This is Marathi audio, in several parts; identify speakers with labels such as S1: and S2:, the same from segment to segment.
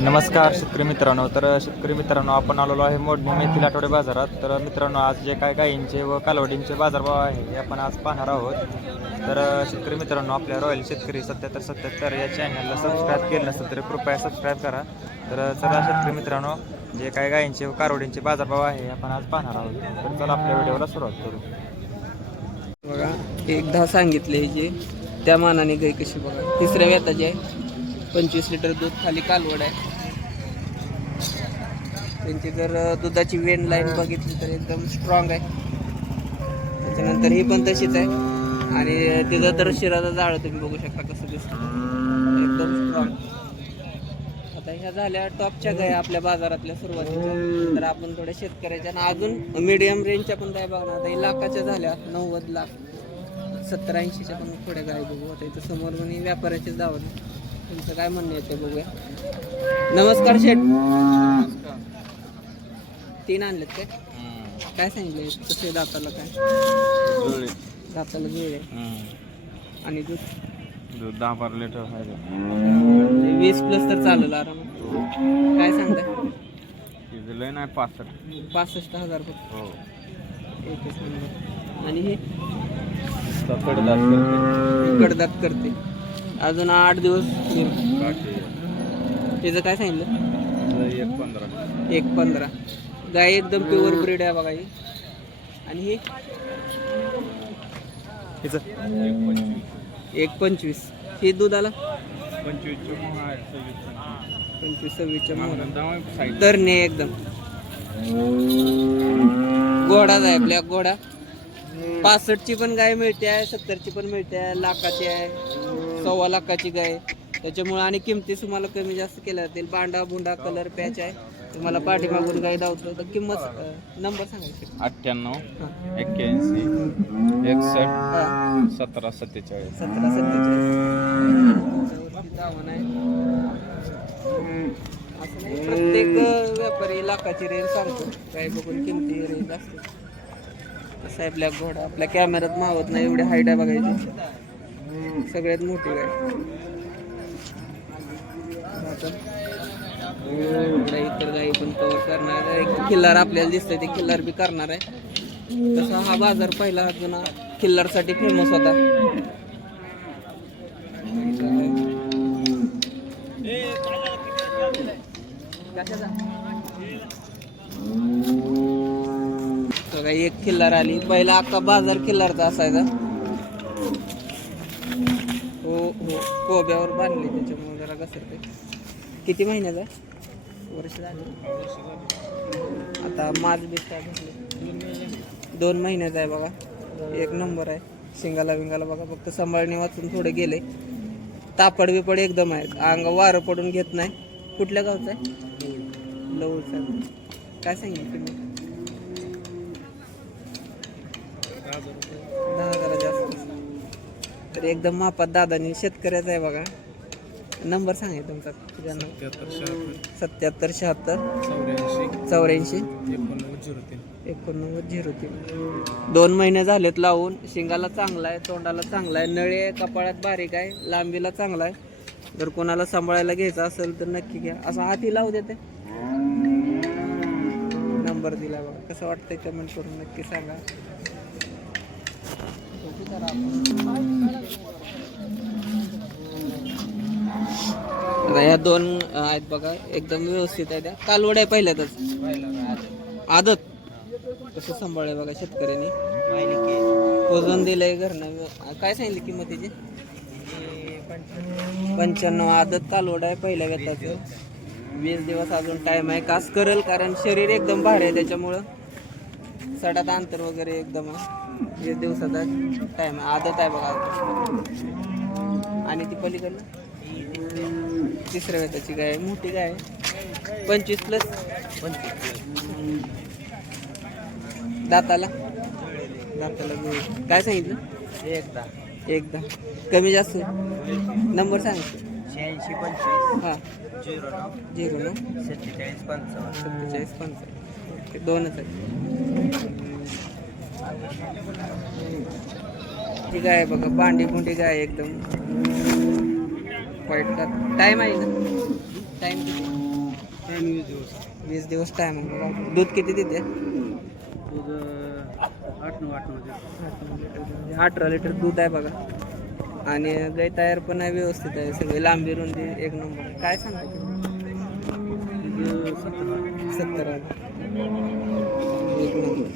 S1: नमस्कार शेतकरी मित्रांनो. तर शेतकरी मित्रांनो आपण आलेलो आहे मोडणी मेथील आठवडे बाजारात. तर मित्रांनो आज जे काय गायींचे व कालवडींचे बाजारभाव आहे हे आपण आज पाहणार आहोत. तर शेतकरी मित्रांनो आपल्या रॉयल शेतकरी सत्याहत्तर सत्याहत्तर या चॅनलला सबस्क्राईब केलं नसेल तर कृपया सबस्क्राईब करा. तर चला शेतकरी मित्रांनो जे काय गायींचे व कालवडींचे बाजारभाव आहे आपण आज पाहणार आहोत. तर चला आपल्या व्हिडिओला सुरुवात करू.
S2: बघा एकदा सांगितले जे त्या मानाने गाय कशी बघा. तिसऱ्या व्यताची आहे. पंचवीस लिटर दूध खाली कालवड आहे. त्यांची जर दुधाची वेन लाईन बघितली तर एकदम स्ट्रॉंग आहे. त्याच्यानंतर ही पण तशीच आहे. आणि तिथं तर शिराचा जाळ तुम्ही बघू शकता कसं दिसतं. एकदम स्ट्रॉंग आता ह्या झाल्या टॉपच्या गाय आपल्या बाजारातल्या सुरुवातीच्या. तर आपण थोड्या शेतकऱ्याच्या आणि अजून मीडियम रेंजच्या पण गाय बघणार. आता हे लाखाच्या झाल्या नव्वद लाख. सत्तर ऐंशीच्या पण थोड्या गाय बघू. आता इथं समोर म्हणे व्यापाऱ्याचेच दावत तुमचं काय म्हणणं आहे ते बघूया. नमस्कार शेठ. तीन आणलेत काय? काय सांगितले कसे दाताला काय? दाताला जुळे आणि दूध?
S1: दहा बारा लिटर
S2: म्हणजे वीस प्लस तर चालेल आरामात. काय सांगताय?
S1: लय नाही पासष्ट.
S2: पासष्ट हजार
S1: हो.
S2: एकच नंबर. आणि हे?
S1: करते.
S2: कडदात करते. अजून आठ दिवस त्याचं काय सांगितलं?
S1: एक पंधरा.
S2: एक पंधरा गाय एकदम प्युअर ब्रीड आहे बघा ही. आणि ही? एक पंचवीस. ही दुधाला पंचवीस सव्वीसच्या मोहरा तरणे एकदम. घोडाच आहे ब्लॅक घोडा पासष्टची पण गाय मिळते आहे सत्तरची पण मिळते आहे लाखाची आहे. सव्वा लाखाची गाय त्याच्यामुळे आणि किमती तुम्हाला कमी जास्त केल्या जातील. बांडा बुंडा कलर पॅच आहे. तुम्हाला पाठीमागून गाय धावतो. तर किंमत नंबर सांगायची
S1: अठ्ठ्याण्णव एक्क्याऐंशी एकसष्ट सतरा सत्तेचाळीस.
S2: सतरा सत्तेचाळीस. आहे प्रत्येक व्यापारी लाखाची रेंज सांगतो. काय बघून किमती रेंज असते कसं आहे ब्लॅक घोडा. आपल्या कॅमेऱ्यात मावत नाही. एवढी हाईट आहे बघायची सगळ्यात मोठी गाय. आता इतर गाई पण कवर करणार आहे. एक किल्लार आपल्याला दिसतंय ते किल्लार बी करणार आहे. तसा हा बाजार पहिला जुना किल्लारसाठी फेमस होता. बघा एक किल्लार आली. पहिला अख्खा बाजार किल्लारचा असायचा. हो कोब्यावर बांधली त्याच्यामुळे जरा घसरते किती महिन्याचा आहे वर्ष झाले. आता माझ बिस्टा घेतले दोन महिन्याचा आहे बघा. एक नंबर आहे. शिंगाला विंगाला बघा फक्त सांभाळणी वाचून थोडे गेले. तापड बिपड एकदम आहे अंग वारं पडून घेत नाही. कुठल्या गावचं आहे? लवचं काय सांगितलं तुम्ही? तर एकदम मापात दादानी शेतकऱ्याचा आहे बघा. नंबर सांगा तुमचा तुझ्या सत्याहत्तर शहात्तर. चौऱ्याऐंशी. एकोणनव्वद झिरो तीन. दोन महिने झालेत लावून शिंगाला चांगला आहे तोंडाला चांगला आहे नळे कपाळात बारीक आहे लांबीला चांगला आहे. जर कोणाला सांभाळायला घ्यायचं असेल तर नक्की घ्या. असं हाती लावू देते. नंबर दिला बघा. कसं वाटतंय कमेंट करून नक्की सांगा. बघू या दोन आहेत बघा एकदम व्यवस्थित आहे त्या कालवड आहे पहिल्यातच. आदत. कसं सांभाळलंय बघा शेतकऱ्यांनी. वजन दिलंय घरनं. काय सांगितलं किंमत त्याची पंच्याण्णव. आदत कालवड आहे पहिल्या व्यताचं वीस दिवस अजून टाइम आहे. कास करेल कारण शरीर एकदम भारी आहे त्याच्यामुळं. सडात अंतर वगैरे एकदम आहे. वीस दिवसाचा टाइम आहे आदत आहे बघा. आणि ती पलीकडनं? तिसऱ्या वेताची गाय. मोठी गाय. पंचवीस प्लस दाताला? दाताला जुळी. काय सांगितलं?
S1: एकदा.
S2: एकदा. कमी जास्त? नंबर सांग.
S1: शहाऐंशी पंचवीस.
S2: हां.
S1: झिरो नऊ.
S2: झिरो नऊ.
S1: सत्तेचाळीस पंचावन्न.
S2: सत्तेचाळीस पंचावन्न. दोनच आहे गाय आहे बघा भांडी बुंडी गाय आहे एकदम. वाईट का टाईम आहे ना? टाईम किती?
S3: वीस दिवस.
S2: वीस दिवस टाइम दूध किती देते?
S3: दूध आठ नऊ आठ नऊ
S2: अठरा लिटर दूध आहे बघा. आणि गाय तयार पण आहे व्यवस्थित आहे. सगळे लांबी रुंदी एक नंबर. काय सांगता सत्तर हजार. एक नंबर.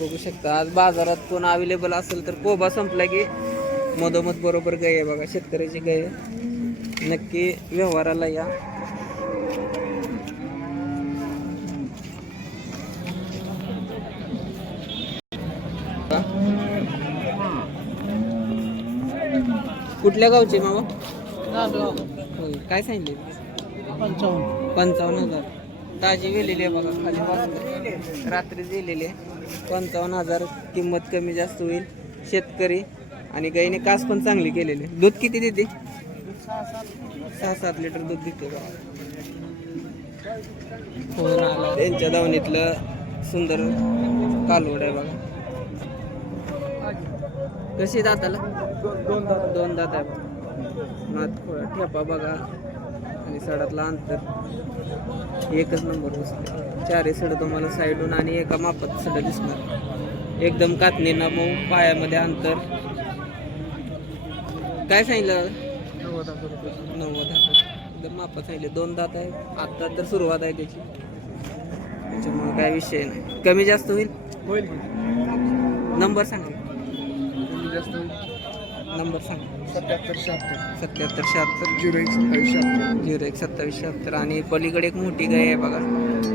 S2: बघू शकता. आज बाजारात कोण अवेलेबल असेल तर कोबा संपला की मधोमध बरोबर गाय आहे बघा शेतकऱ्याची गाय. नक्की व्यवहाराला या. कुठल्या गावचे मामा? होय. काय सांगितले
S3: पंचावन्न.
S2: पंचावन्न हजार. ताजी वेलेली आहे बघा खाली रात्री दिलेली आहे. पंचावन्न हजार किंमत कमी जास्त होईल शेतकरी आणि गाईने कास पण चांगली केलेली आहे. दूध किती देते? सहा सात लिटर दूध देते बघा. फोन आला त्यांच्या दावणीतलं सुंदर कालवड आहे बघा. कशी दाताला? दोन दात दोन दात आहे बघा. ठेपा बघा. आणि सडातला अंतर. एकच नंबर बसले चारही सड तुम्हाला साईडून आणि एका मापात सड दिसणार. एकदम कातणीना मऊ पायामध्ये अंतर. काय सांगितलं
S3: नव्वद हजार रुपये.
S2: नव्वद हजार. एकदम मापात सांगितले. दोन दात आहे आता तर सुरुवात आहे त्याची. त्याच्यामुळे काय विषय नाही. कमी जास्त होईल?
S3: होईल
S2: नंबर सांगा. नंबर सांगा.
S3: सत्याहत्तर शहात्तर.
S2: सत्याहत्तर शहात्तर.
S3: झिरो एक सत्तावीस शहात्तर.
S2: झिरो एक सत्तावीस शहात्तर. आणि पलीकडे एक मोठी गाय आहे बघा.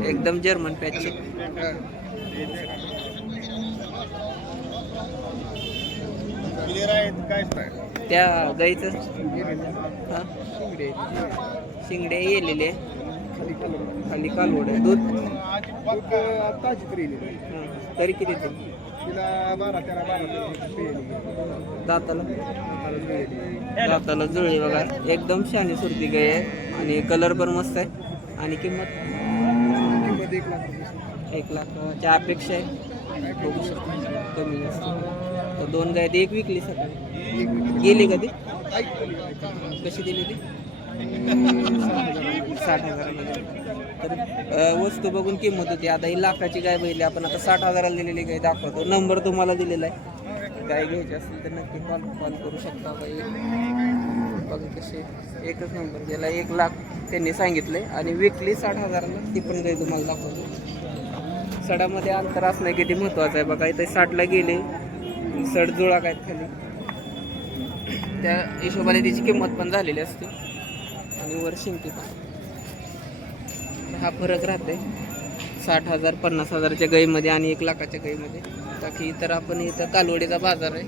S2: एकदम जर्मन पॅचची त्या गाईचं? हा? शिंगडे. येलेले
S3: खाली
S2: कालवड. आहे. दूध?
S3: ताजी तरी
S2: किती
S3: तिला बारा तेरा बारा तेरा
S2: दाताला? दाताला जुळली बघा. एकदम शहाणी सुरती गाय आहे. आणि कलर पण मस्त आहे. आणि किंमत?
S3: किंमत एक लाख
S2: एक लाखाच्या अपेक्षा आहे. बघू शकतो. कमी जास्त. तर दोन गाय एक विकली सकाळी. गेली
S3: ऐक ऐक.
S2: कशी दिली ती? साठ हजारामध्ये तर वस्तू बघून किंमत होती. आता ही लाखाची गाय बहिली आपण आता साठ हजाराला दिलेली गाय दाखवतो. नंबर तुम्हाला दिलेला आहे. गाय घ्यायची असेल तर नक्की कॉल कॉल करू शकता बाई. बघा कसे. एकच नंबर दिला एक लाख त्यांनी सांगितले. आणि विकली साठ हजाराला ती पण गाय तुम्हाला दाखवतो. सडामध्ये अंतर असणं किती महत्वाचं आहे? बघा इथे साठला गेले. सड जुळा काय खाली. त्या हिशोबाने तिची किंमत पण झालेली असते. आणि वर शिंकी पण. हा फरक राहते साठ हजार पन्नास हजाराच्या गाईमध्ये आणि एक लाखाच्या गाईमध्ये. बाकी इतर आपण इथं कालवडीचा बाजार आहे.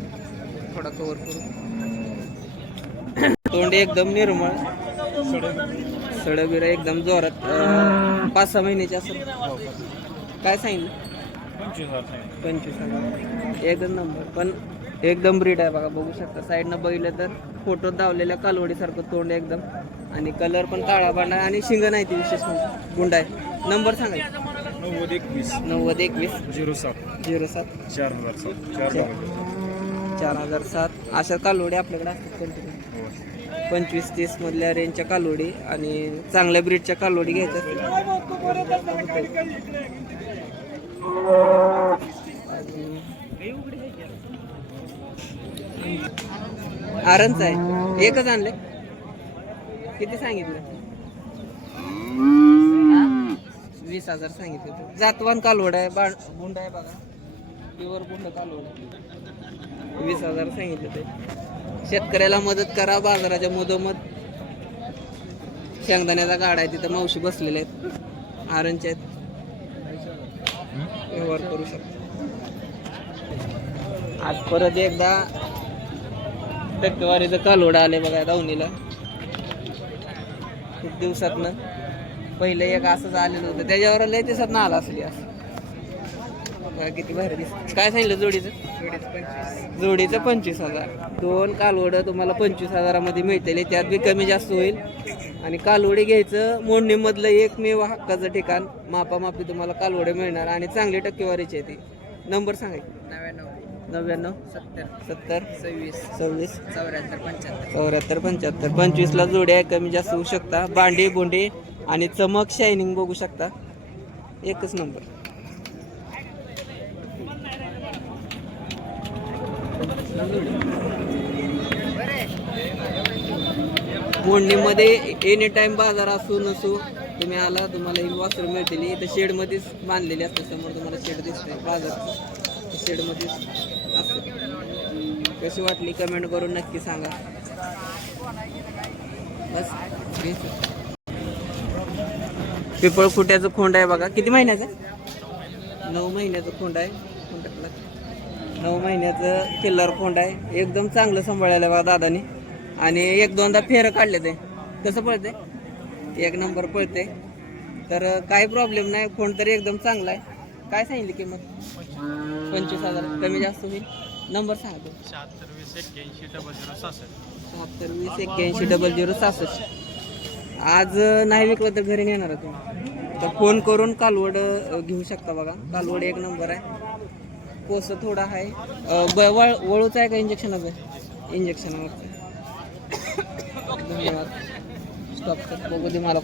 S2: थोडा कवर करू. तोंड एकदम निर्मळ. सडबिर एकदम जोरात. पाच सहा महिन्याचे असेल. काय सांगितलं? पंचवीस हजार एकच नंबर पण एकदम ब्रीड आहे बघा. बघू शकता. साईडनं बघितलं तर फोटो दावलेल्या कालवडीसारखं तोंड एकदम. आणि कलर पण काळा पांढरा आणि शिंग नाही ती विशेष म्हणजे. गुंड आहे. नंबर सांगायचं
S3: नव्वद एकवीस.
S2: नव्वद एकवीस.
S3: झिरो सात.
S2: झिरो सात.
S3: चार हजार सात. चार
S2: चार. हजार सात. अशा कालवडी आपल्याकडे असतात कंटिन्यू पंचवीस तीस मधल्या रेंजच्या कालवडी आणि चांगल्या ब्रीडच्या कालवडी घ्यायच्या आरंच आहे. एकच आणले किती सांगितलं? वीस हजार सांगितले. जातवान कालवड आहे बाण बुंड आहे बघा. प्युअर बुंड कालवड. वीस हजार सांगितले ते शेतकऱ्याला मदत करा बाजाराच्या मधोमध शेंगदाण्याचा गाडा आहे तिथं मावशी बसलेल्या आहेत. आरंच्या आहेत. व्यवहार करू शकतो. आज परत एकदा टक्केवारीचं कालवड आले बघा दावणीला. दिवसातनं. पहिलं एक असंच आलेलं होतं. त्याच्यावर लय दिवसात ना आला असली असं किती भारी दिसत. काय सांगितलं जोडीचं? जोडीचं पंचवीस हजार. दोन कालवडं तुम्हाला पंचवीस हजारामध्ये मिळतील. त्यात बी कमी जास्त होईल. आणि कालवडी घ्यायचं मोडणीमधलं एकमेव हक्काचं ठिकाण. मापामापी तुम्हाला कालवडे मिळणार. आणि चांगली टक्केवारीची आहे ती. नंबर सांगायची.
S3: नव्याण्णव.
S2: नव्याण्णव
S3: सत्तर.
S2: सत्तर
S3: सव्वीस.
S2: सव्वीस.
S3: चौऱ्याहत्तर पंच्याहत्तर.
S2: चौऱ्याहत्तर पंच्याहत्तर. पंचवीसला जोड्या कमी जास्त होऊ शकता. बांडी बोंडी आणि चमक शायनिंग बघू शकता. एकच नंबर मोडणीमध्ये एनी टाइम बाजार असू नसू तुम्ही आला तुम्हाला ही वासरं मिळतील. इथं शेडमध्येच बांधलेली असते समोर तुम्हाला शेड दिसतंय. बाजार शेडमध्येच कशी वाटली? कमेंट करून नक्की सांगा. बस. पिपळ खुट्याचं खोंड आहे बघा. किती महिन्याचं? नऊ महिन्याचं खोंड आहे. नऊ महिन्याचं किल्लर खोंड आहे. एकदम चांगलं सांभाळायला बघा दादानी. आणि एक दोनदा फेरं काढले ते. कसं पळते एक नंबर पळते तर काही प्रॉब्लेम नाही. खोंड तरी एकदम चांगला आहे. काय सांगितली किंमत? पंचवीस हजार. कमी जास्त होईल? नंबर सांगा तो.
S3: शहात्तर वीस एक्क्याऐंशी डबल झिरो सहासष्ट
S2: शहात्तर वीस एक्क्याऐंशी डबल झिरो सहासष्ट. आज नाही विकलं तर घरी नेणार आहे तुम्ही. तर फोन करून कालवड घेऊ शकता बघा. कालवड एक नंबर आहे. कोस थोडा आहे. अ, ब- वळ वळूचं आहे का इंजेक्शनच आहे इंजेक्शनावरचं धन्यवाद. स्टॉप बघू दे मला.